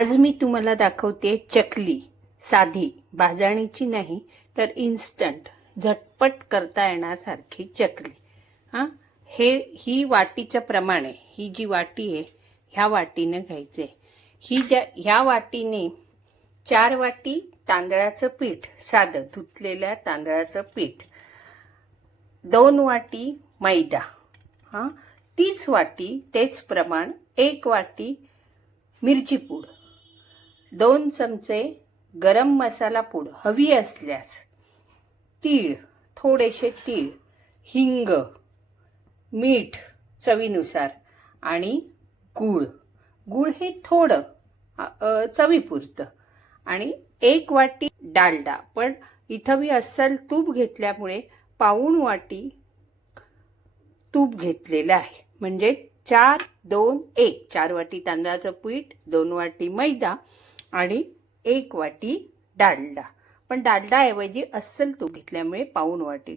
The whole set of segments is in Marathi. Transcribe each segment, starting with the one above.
आज मी तुम्हाला दाखवते चकली. साधी भाजणीची नाही तर इन्स्टंट झटपट करता येण्यासारखी चकली. हां? हे ही वाटीचं प्रमाण आहे ही जी वाटी आहे ह्या वाटीने घ्यायचे. ही ज्या ह्या वाटीने चार वाटी तांदळाचं पीठ साधं धुतलेल्या तांदळाचं पीठ. दोन वाटी मैदा. हां? तीच वाटी तेच प्रमाण एक वाटी मिरची पूड दोन चमचे गरम मसाला पूड हवी असल्यास तीळ थोडेसे तीळ हिंग मीठ चवीनुसार आणि गूळ. गूळ हे थोडं चवीपुरतं. आणि एक वाटी डालडा. पण इथं मी अस्सल तूप घेतल्यामुळे पाऊण वाटी तूप घेतलेलं आहे. म्हणजे चार दोन एक. चार वाटी तांदळाचं पीठ दोन वाटी मैदा आणि एक वाटी डालडा. पण डालडाऐवजी अस्सल तूप घेतल्यामुळे पाऊण वाटी.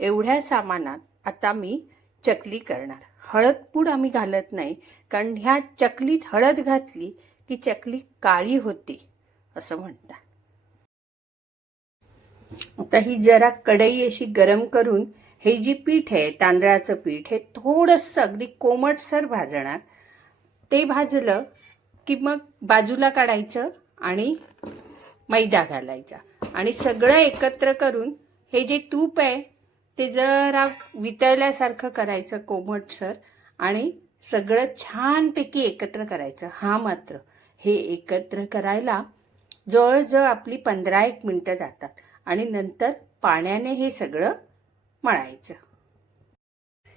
एवढ्या सामानात आता मी चकली करणार. हळद पूड आम्ही घालत नाही कारण ह्या चकलीत हळद घातली की चकली काळी होते असं म्हणतात. आता ही जरा कढई अशी गरम करून हे जी पीठ आहे तांदळाचं पीठ हे थोडंसं अगदी कोमटसर भाजणार. ते भाजलं की मग बाजूला काढायचं आणि मैदा घालायचा. आणि सगळं एकत्र करून हे जे तूप आहे ते जरा वितळल्यासारखं करायचं कोमटसर आणि सगळं छानपैकी एकत्र करायचं. हा मात्र. हे एकत्र करायला जवळजवळ आपली पंधरा एक मिनटं जातात आणि नंतर पाण्याने हे सगळं मळायचं.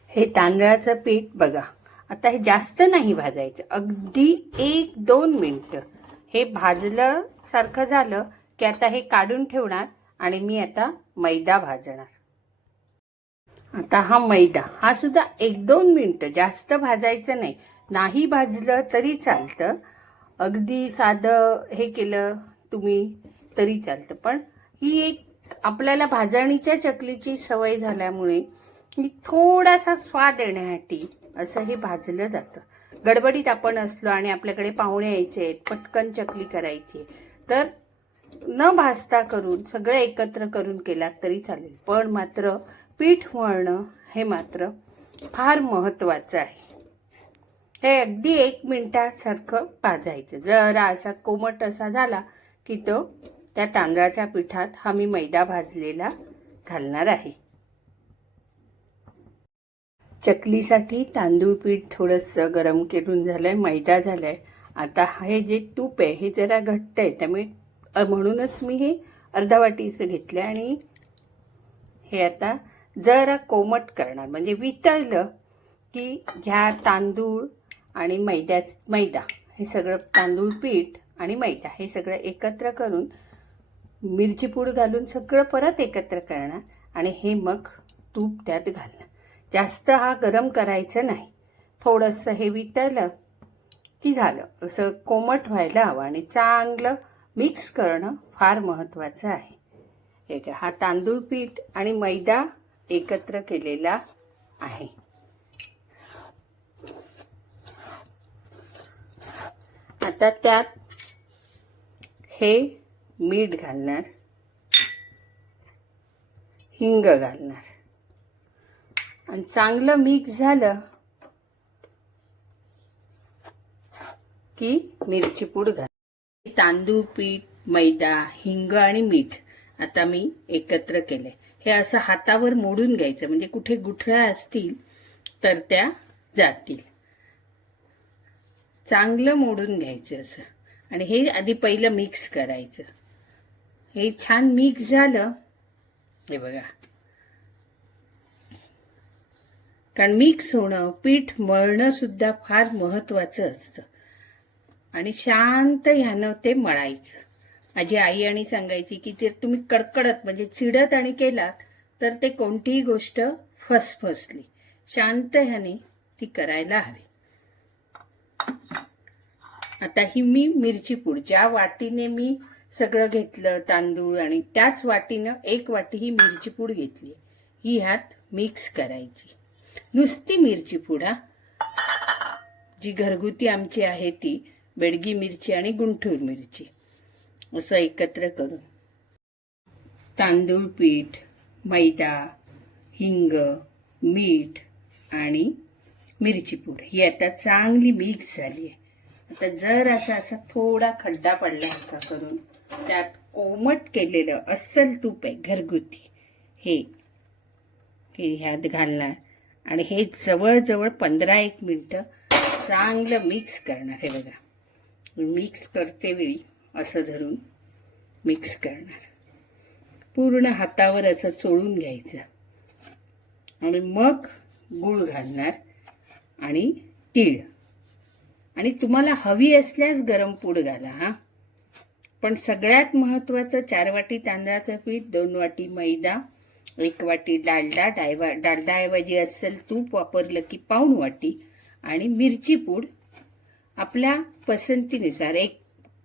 हे तांदळाचं पीठ बघा. आता हे जास्त नाही भाजायचं. अगदी एक दोन मिनटं. हे भाजलं सारखं झालं की आता हे काढून ठेवणार आणि मी आता मैदा भाजणार. आता हा मैदा हा सुद्धा एक दोन मिनटं. जास्त भाजायचं नाही. नाही भाजलं तरी चालतं. अगदी साधं हे केलं तुम्ही तरी चालतं. पण ही एक आपल्याला भाजणीच्या चकलीची सवय झाल्यामुळे थोडासा स्वाद येण्यासाठी असं हे भाजलं जातं. गडबडीत आपण असलो आणि आपल्याकडे पाहुणे यायचे आहेत पटकन चकली करायची. आहे, तर न भाजता करून सगळं एकत्र करून केलात तरी चालेल. पण मात्र पीठ वळणं हे मात्र फार महत्त्वाचं आहे. हे अगदी एक मिनिटासारखं भाजायचं. जरा असा कोमट असा झाला की तो त्या तांदळाच्या पिठात हा मी मैदा भाजलेला घालणार आहे. चकलीसाठी तांदूळ पीठ थोडंसं गरम करून झालं आहे मैदा झाला आहे आता हे जे तूप आहे हे जरा घट्ट आहे. त्यामुळे म्हणूनच मी हे अर्धा वाटीचं घेतलं आणि हे आता जरा कोमट करणार. म्हणजे वितळलं की ह्या तांदूळ आणि मैद्याच मैदा. हे सगळं तांदूळ पीठ आणि मैदा हे सगळं एकत्र करून मिरची पूड घालून सगळं परत एकत्र करणार आणि हे मग तूप त्यात घालणार. जास्त हा गरम करायचं नाही. थोडंसं हे वितळलं की झालं. असं कोमट व्हायला हवं आणि चांगलं मिक्स करणं फार महत्त्वाचं आहे. हे हा तांदूळ पीठ आणि मैदा एकत्र केलेला आहे. आता त्यात हे मीठ घालणार. हिंग घालणार. आणि चांगलं मिक्स झालं की मिरची पूड घाल. तांदूळ पीठ मैदा हिंग आणि मीठ आता मी एकत्र केले हे असं हातावर मोडून घ्यायचं. म्हणजे कुठे गुठळ्या असतील तर त्या जातील. चांगलं मोडून घ्यायचं असं. आणि हे आधी पहिलं मिक्स करायचं. हे छान मिक्स झालं. हे बघा. कारण मिक्स होणं पीठ मळणं सुद्धा फार महत्वाचं असतं. आणि शांत ह्यानं ते मळायचं. माझी आई आणि सांगायची की जर तुम्ही कडकडत म्हणजे चिडत आणि केलात तर ते कोणतीही गोष्ट फसफसली. शांत ह्याने ती करायला हवी. आता ही मी मिरची पूड ज्या वाटीने मी सगळं घेतलं तांदूळ आणि त्याच वाटीनं एक वाटी ही मिरची पूड घेतली ही ह्यात मिक्स करायची. नुसती मिरची पुडा. जी घरगुती आमची आहे ती बेडगी मिरची आणि गुंठूर मिरची. असं एकत्र करून. तांदूळ पीठ मैदा हिंग मीठ आणि मिरची पूड. ही आता चांगली मिक्स झाली आहे. आता जर असा असा थोडा खड्डा पडला होता करून त्यात कोमट केलेलं अस्सल तूप आहे घरगुती. हे हे ह्यात घालणार. आणि हे जवळजवळ पंधरा एक मिनटं चांगलं मिक्स करणार हे बघा. मिक्स करते वेळी असं धरून मिक्स करणार. पूर्ण हातावर असं चोळून घ्यायचं. आणि मग गूळ घालणार आणि तीळ. आणि तुम्हाला हवी असल्यास गरम पूड घाला हा. पण सगळ्यात महत्त्वाचं चार वाटी तांदळाचं पीठ दोन वाटी मैदा एक वाटी डालडा डायवा डालडाऐवजी असेल तूप वापरलं की पाऊण वाटी आणि मिरची पूड आपल्या पसंतीनुसार एक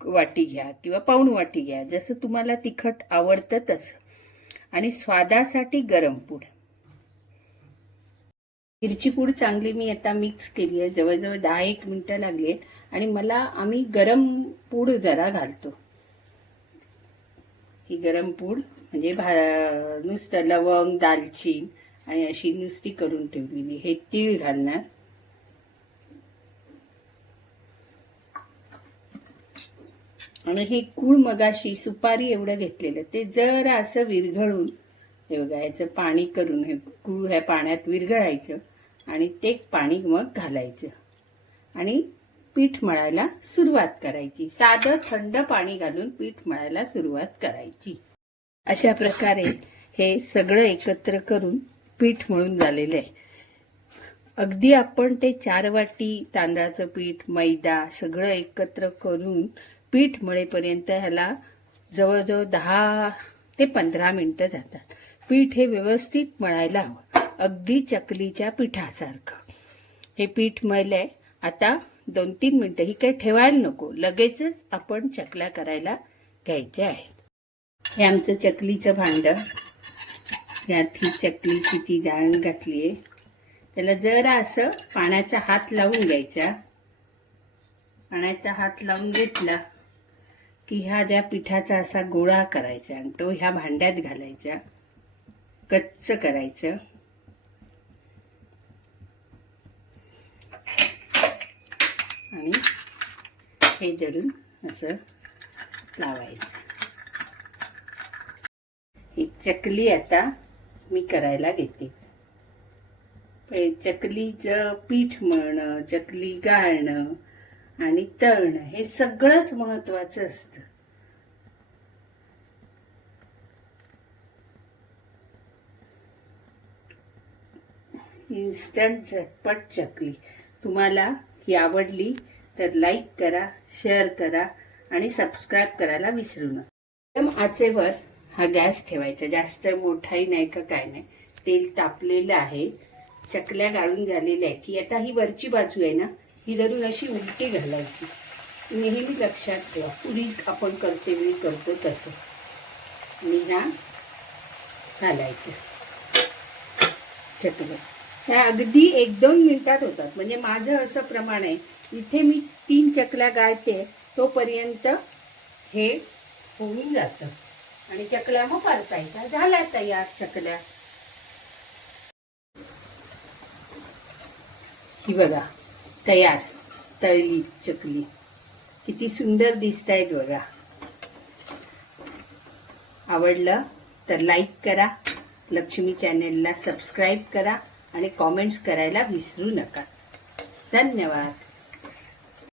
वाटी घ्या किंवा पाऊण वाटी घ्या. जसं तुम्हाला तिखट आवडतं तसं. आणि स्वादासाठी गरम पूड. मिरची पूड चांगली मी आता मिक्स केली आहे. जवळजवळ दहा एक मिनटं लागली आहेत. आणि मला आम्ही गरम पूड जरा घालतो. ही गरम पूड म्हणजे भा नुसतं लवंग दालचीन आणि अशी नुसती करून ठेवलेली. हे तीळ घालणार. आणि हे कूळ मगाशी सुपारी एवढं घेतलेलं. ते जरा असं विरघळून हे बघा याचं पाणी करून हे कूळ ह्या पाण्यात विरघळायचं आणि ते पाणी मग घालायचं. आणि पीठ मळायला सुरुवात करायची. साधं थंड पाणी घालून पीठ मळायला सुरुवात करायची. अशा प्रकारे हे सगळं एकत्र करून पीठ मळून झालेलं आहे. अगदी आपण ते चार वाटी तांदळाचं पीठ मैदा सगळं एकत्र करून पीठ मळेपर्यंत ह्याला जवळजवळ दहा ते पंधरा मिनटं जातात. पीठ हे व्यवस्थित मळायला हवं. अगदी चकलीच्या पिठासारखं. हे पीठ मळलंय. आता दोन तीन मिनटं ही काही ठेवायला नको. लगेचच आपण चकल्या करायला घ्यायच्या आहेत. हे आमचं चकलीचं भांडं. यात ही चकलीची ती जाळून घातली आहे त्याला जरा असं पाण्याचा हात लावून घ्यायचा. पाण्याचा हात लावून घेतला की ह्या ज्या पिठाचा असा गोळा करायचा आणि तो ह्या भांड्यात घालायचा. कच्च करायचं. आणि हे धरून असं लावायचं. चकली आता मी करायला घेते चकलीचं पीठ मळणं चकली गाळणं आणि तळणं हे सगळंच महत्वाचं असतं. इन्स्टंट झटपट चकली. तुम्हाला ही आवडली तर लाईक करा शेअर करा आणि सबस्क्राईब करायला विसरू नका. एकदम आचेवर हा गॅस ठेवायचा. जास्त मोठाही नाही का काय नाही. तेल तापलेलं आहे. चकल्या गाळून झालेल्या आहेत. ही आता ही वरची बाजू आहे ना ही धरून अशी उलटी घालायची. नेहमी लक्षात ठेवा. पुरी आपण करते वेळी करतो तसं. आणि ह्या घालायचं चकल्या ह्या अगदी एक दोन मिनिटात होतात. म्हणजे माझं असं प्रमाण आहे. इथे मी तीन चकल्या गाळते तोपर्यंत हे होऊन जातं. आणि चकल्या मग परतायच्या झाल्या तयार चकल्या? ती बघा तयार तळली चकली. किती सुंदर दिसत आहेत बघा. आवडलं तर लाईक करा लक्ष्मी चॅनेलला सबस्क्राईब करा आणि कॉमेंट्स करायला विसरू नका. धन्यवाद.